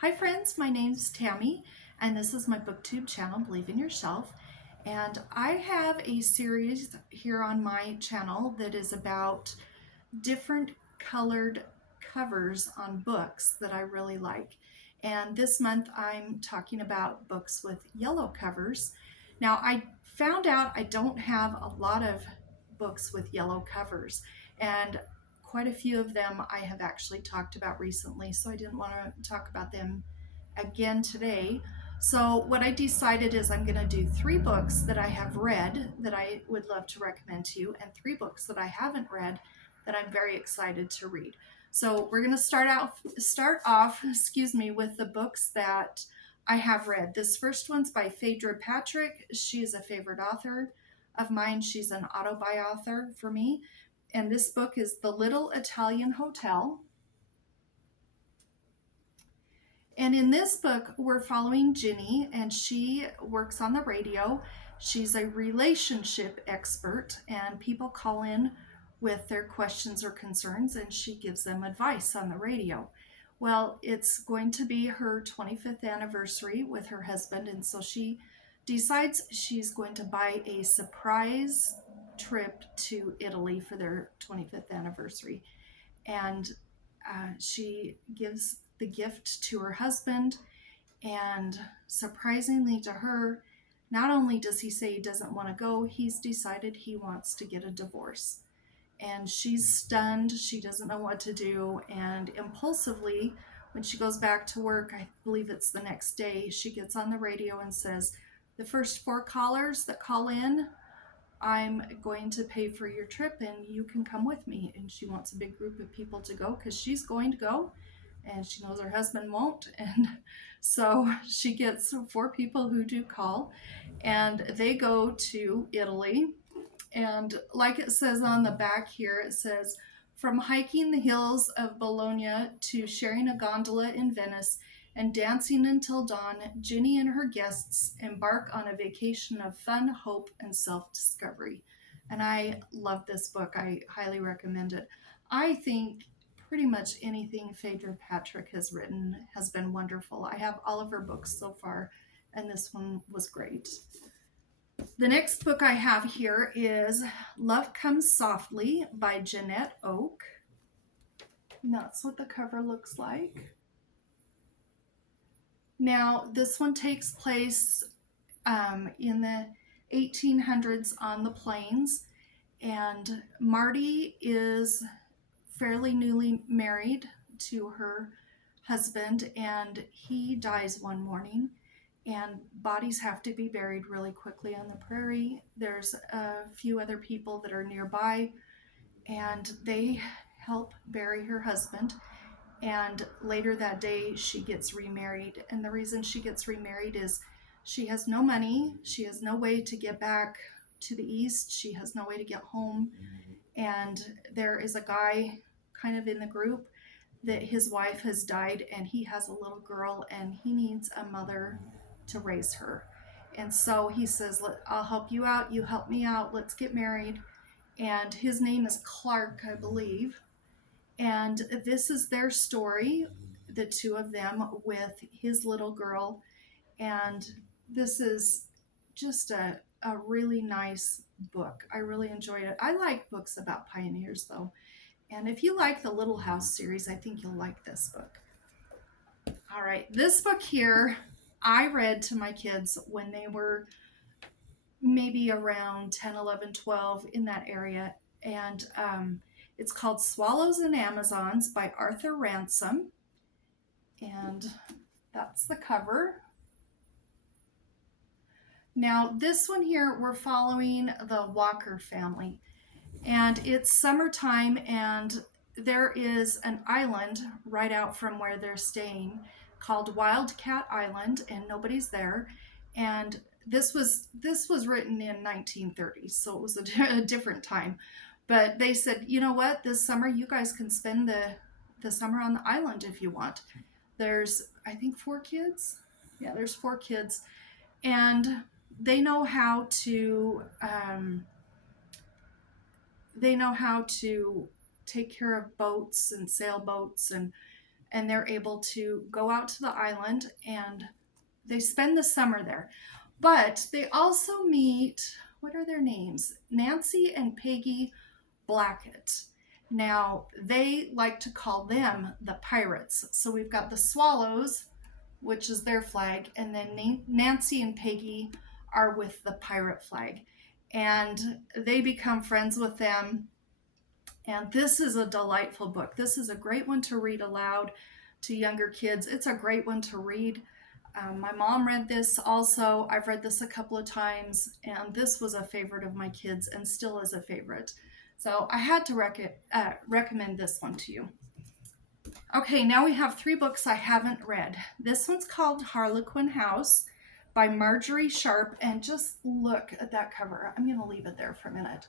Hi friends, my name's Tammy and this is my booktube channel, Believe in Yourself. And I have a series here on my channel that is about different colored covers on books that I really like. And this month I'm talking about books with yellow covers. Now I found out I don't have a lot of books with yellow covers, and quite a few of them I have actually talked about recently, so I didn't want to talk about them again today. So what I decided is I'm going to do 3 books that I have read that I would love to recommend to you, and 3 books that I haven't read that I'm very excited to read. So we're going to start off, with the books that I have read. This first one's by Phaedra Patrick. She is a favorite author of mine. She's an auto-buy author for me. And this book is The Little Italian Hotel. And in this book, we're following Ginny, and she works on the radio. She's a relationship expert, and people call in with their questions or concerns, and she gives them advice on the radio. Well, it's going to be her 25th anniversary with her husband, and so she decides she's going to buy a surprise trip to Italy for their 25th anniversary. And she gives the gift to her husband, and surprisingly to her, not only does he say he doesn't want to go, he's decided he wants to get a divorce. And she's stunned. She doesn't know what to do. And impulsively, when she goes back to work, I believe it's the next day, she gets on the radio and says, "The first 4 callers that call in, I'm going to pay for your trip and you can come with me." And she wants a big group of people to go because she's going to go and she knows her husband won't. And so she gets 4 people who do call, and they go to Italy. And like it says on the back here, it says, "From hiking the hills of Bologna to sharing a gondola in Venice and dancing until dawn, Ginny and her guests embark on a vacation of fun, hope, and self-discovery." And I love this book. I highly recommend it. I think pretty much anything Phaedra Patrick has written has been wonderful. I have all of her books so far, and this one was great. The next book I have here is Love Comes Softly by Janette Oak. And that's what the cover looks like. Now, this one takes place in the 1800s on the plains, and Marty is fairly newly married to her husband, and he dies one morning, and bodies have to be buried really quickly on the prairie. There's a few other people that are nearby, and they help bury her husband. And later that day, she gets remarried. And the reason she gets remarried is she has no money. She has no way to get back to the east. She has no way to get home. And there is a guy kind of in the group that his wife has died, and he has a little girl, and he needs a mother to raise her. And so he says, "I'll help you out. You help me out. Let's get married." And his name is Clark, I believe. And this is their story, the two of them with his little girl. And this is just a really nice book. I really enjoyed it. I like books about pioneers, though. And if you like the Little House series, I think you'll like this book. All right, this book here, I read to my kids when they were maybe around 10, 11, 12, in that area. And it's called Swallows and Amazons by Arthur Ransom. And that's the cover. Now, this one here, we're following the Walker family. And it's summertime, and there is an island right out from where they're staying called Wildcat Island, and nobody's there. And this was written in 1930s, so it was a different time. But they said, "You know what? This summer you guys can spend the summer on the island if you want." There's, I think, 4 kids. Yeah, there's 4 kids, and they know how to take care of boats and sailboats, and and they're able to go out to the island and they spend the summer there. But they also meet, what are their names? Nancy and Peggy Blackett. Now, they like to call them the pirates. So we've got the Swallows, which is their flag, and then Nancy and Peggy are with the pirate flag. And they become friends with them. And this is a delightful book. This is a great one to read aloud to younger kids. It's a great one to read. My mom read this also. I've read this a couple of times, and this was a favorite of my kids and still is a favorite. So I had to recommend this one to you. Okay, now we have 3 books I haven't read. This one's called Harlequin House by Margery Sharp, and just look at that cover. I'm going to leave it there for a minute.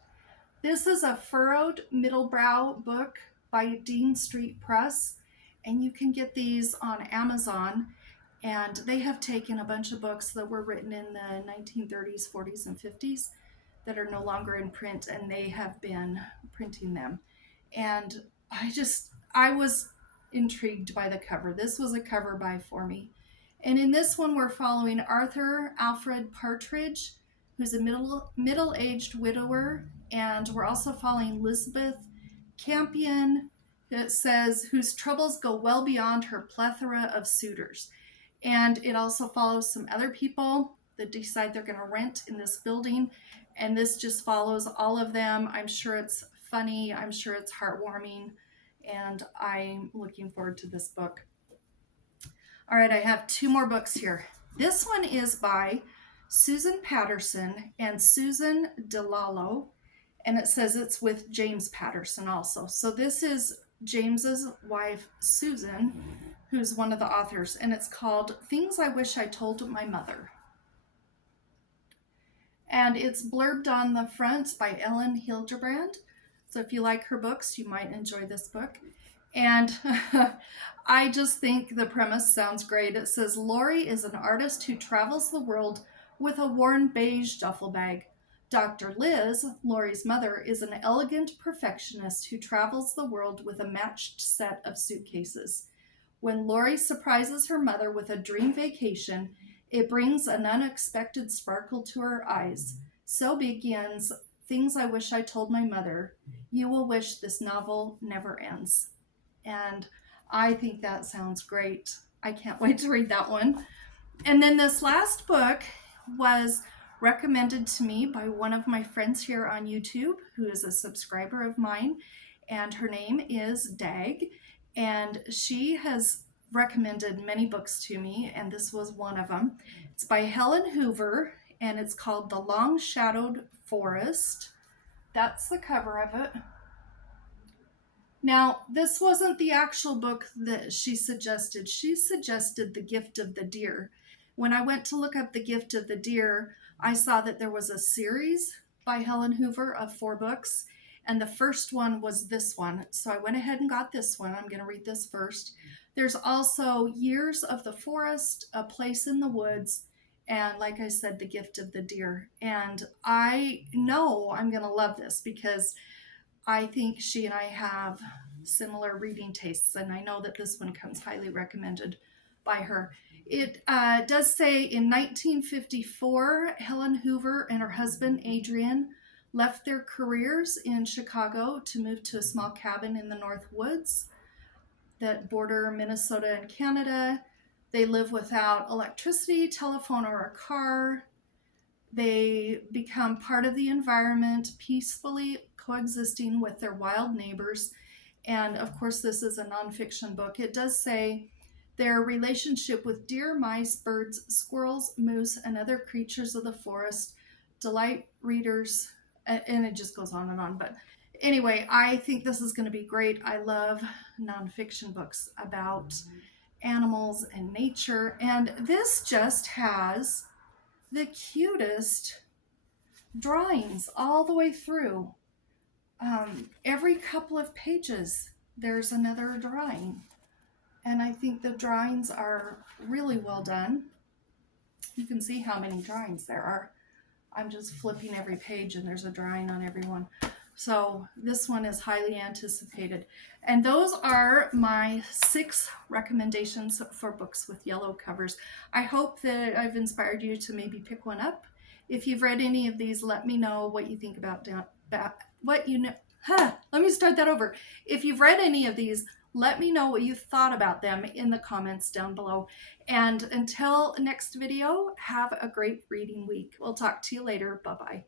This is a furrowed middlebrow book by Dean Street Press, and you can get these on Amazon. And they have taken a bunch of books that were written in the 1930s, 40s, and 50s that are no longer in print, and they have been printing them. And I was intrigued by the cover. This was a cover buy for me. And in this one, we're following Arthur Alfred Partridge, who's a middle-aged widower, and we're also following Elizabeth Campion, that says, whose troubles go well beyond her plethora of suitors. And it also follows some other people that decide they're going to rent in this building. And this just follows all of them. I'm sure it's funny. I'm sure it's heartwarming. And I'm looking forward to this book. All right, I have 2 more books here. This one is by Susan Patterson and Susan Dilallo. And it says it's with James Patterson also. So this is James's wife, Susan, who's one of the authors, and it's called Things I Wish I Told My Mother. And it's blurbed on the front by Ellen Hildebrand. So if you like her books, you might enjoy this book. And I just think the premise sounds great. It says, Lori is an artist who travels the world with a worn beige duffel bag. Dr. Liz, Lori's mother, is an elegant perfectionist who travels the world with a matched set of suitcases. When Lori surprises her mother with a dream vacation, it brings an unexpected sparkle to her eyes. So begins Things I Wish I Told My Mother. You will wish this novel never ends. And I think that sounds great. I can't wait to read that one. And then this last book was recommended to me by one of my friends here on YouTube, who is a subscriber of mine, and her name is Dag. And she has recommended many books to me, and this was one of them. It's by Helen Hoover, and it's called The Long Shadowed Forest. That's the cover of it. Now, this wasn't the actual book that she suggested. She suggested The Gift of the Deer. When I went to look up The Gift of the Deer, I saw that there was a series by Helen Hoover of 4 books, and the first one was this one. So I went ahead and got this one. I'm going to read this first. There's also Years of the Forest, A Place in the Woods, and like I said, The Gift of the Deer. And I know I'm going to love this because I think she and I have similar reading tastes, and I know that this one comes highly recommended by her. It does say in 1954, Helen Hoover and her husband, Adrian, left their careers in Chicago to move to a small cabin in the North Woods that border Minnesota and Canada. They live without electricity, telephone, or a car. They become part of the environment, peacefully coexisting with their wild neighbors. And of course, this is a nonfiction book. It does say their relationship with deer, mice, birds, squirrels, moose, and other creatures of the forest delight readers, and it just goes on and on. But anyway, I think this is going to be great. I love nonfiction books about animals and nature, and this just has the cutest drawings all the way through. Every couple of pages, there's another drawing. And I think the drawings are really well done. You can see how many drawings there are. I'm just flipping every page and there's a drawing on every one. So this one is highly anticipated. And those are my 6 recommendations for books with yellow covers. I hope that I've inspired you to maybe pick one up. If you've read any of these, let me know what you think about what you know. Let me start that over. If you've read any of these, let me know what you thought about them in the comments down below. And until next video, have a great reading week. We'll talk to you later. Bye-bye.